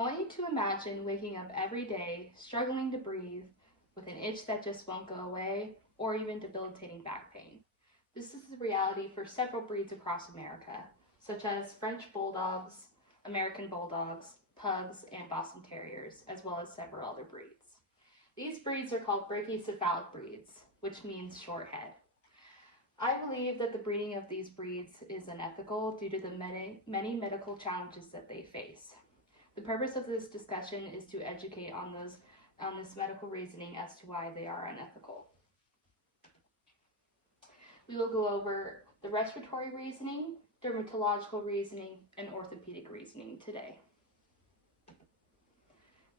I want you to imagine waking up every day, struggling to breathe, with an itch that just won't go away, or even debilitating back pain. This is the reality for several breeds across America, such as French Bulldogs, American Bulldogs, Pugs, and Boston Terriers, as well as several other breeds. These breeds are called Brachycephalic breeds, which means short head. I believe that the breeding of these breeds is unethical due to the many medical challenges that they face. The purpose of this discussion is to educate on this medical reasoning as to why they are unethical. We will go over the respiratory reasoning, dermatological reasoning, and orthopedic reasoning today.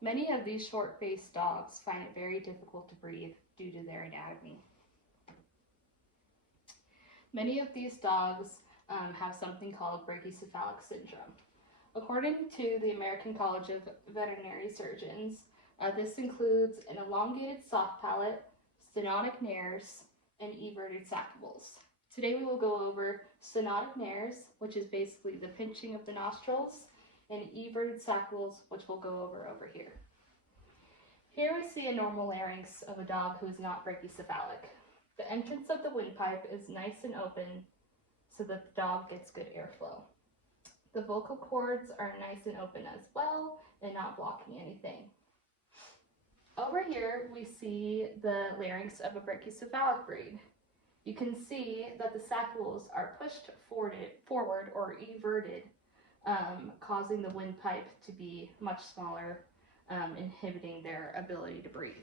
Many of these short-faced dogs find it very difficult to breathe due to their anatomy. Many of these dogs have something called brachycephalic syndrome. According to the American College of Veterinary Surgeons, this includes an elongated soft palate, stenotic nares, and everted saccables. Today we will go over stenotic nares, which is basically the pinching of the nostrils, and everted saccables, which we'll go over here. Here we see a normal larynx of a dog who is not brachycephalic. The entrance of the windpipe is nice and open so that the dog gets good airflow. The vocal cords are nice and open as well and not blocking anything. Over here we see the larynx of a brachycephalic breed. You can see that the saccables are pushed forward or everted, causing the windpipe to be much smaller, inhibiting their ability to breathe.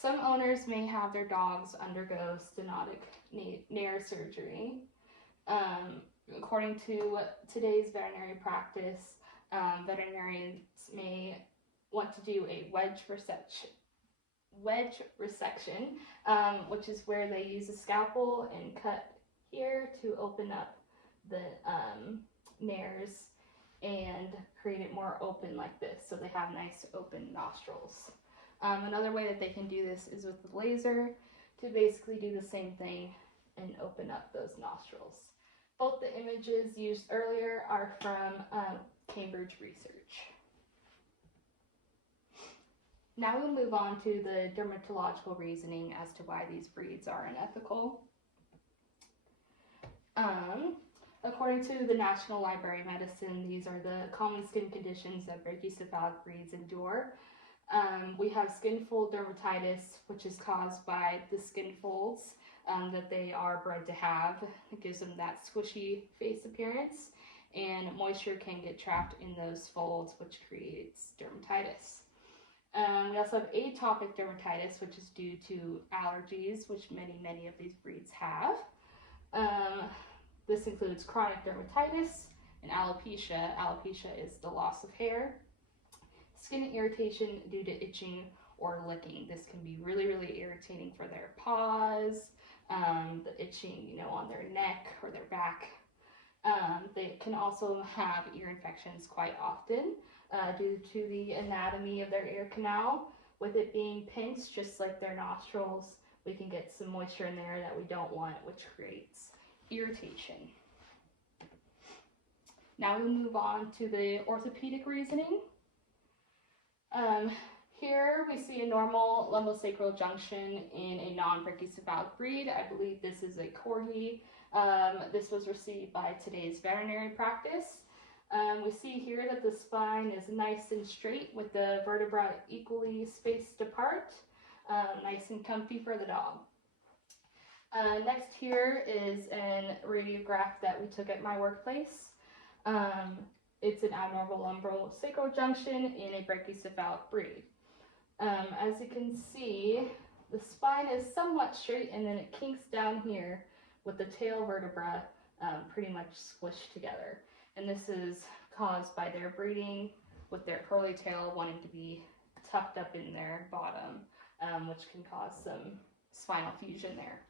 Some owners may have their dogs undergo stenotic nare surgery. According to today's veterinary practice, veterinarians may want to do a wedge resection, which is where they use a scalpel and cut here to open up the nares and create it more open like this, so they have nice open nostrils. Another way that they can do this is with the laser to basically do the same thing and open up those nostrils. Both the images used earlier are from Cambridge research. Now we'll move on to the dermatological reasoning as to why these breeds are unethical. According to the National Library of Medicine, these are the common skin conditions that brachycephalic breeds endure. We have skin fold dermatitis, which is caused by the skin folds that they are bred to have. It gives them that squishy face appearance, and moisture can get trapped in those folds, which creates dermatitis. We also have atopic dermatitis, which is due to allergies, which many of these breeds have. This includes chronic dermatitis and alopecia. Alopecia is the loss of hair. Skin irritation due to itching or licking. This can be really irritating for their paws, the itching, on their neck or their back. They can also have ear infections quite often due to the anatomy of their ear canal. With it being pinched, just like their nostrils, we can get some moisture in there that we don't want, which creates irritation. Now we move on to the orthopedic reasoning. Here we see a normal lumbosacral junction in a non-brachycephalic breed. I believe this is a Corgi. This was received by today's veterinary practice. We see here that the spine is nice and straight with the vertebrae equally spaced apart, nice and comfy for the dog. Next here is a radiograph that we took at my workplace. It's an abnormal lumbosacral junction in a brachycephalic breed. As you can see, the spine is somewhat straight and then it kinks down here with the tail vertebra pretty much squished together. And this is caused by their breeding with their curly tail wanting to be tucked up in their bottom, which can cause some spinal fusion there.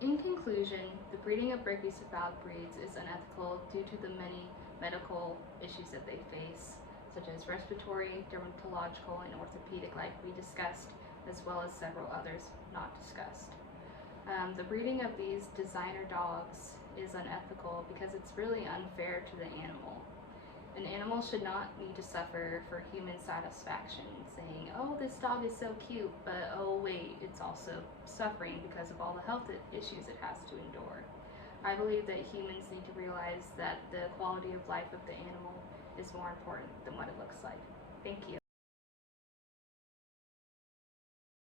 In conclusion, the breeding of brachycephalic breeds is unethical due to the many medical issues that they face, such as respiratory, dermatological, and orthopedic like we discussed, as well as several others not discussed. The breeding of these designer dogs is unethical because it's really unfair to the animal. An animal should not need to suffer for human satisfaction, saying, oh, this dog is so cute, but oh wait, it's also suffering because of all the health issues it has to endure. I believe that humans need to realize that the quality of life of the animal is more important than what it looks like. Thank you.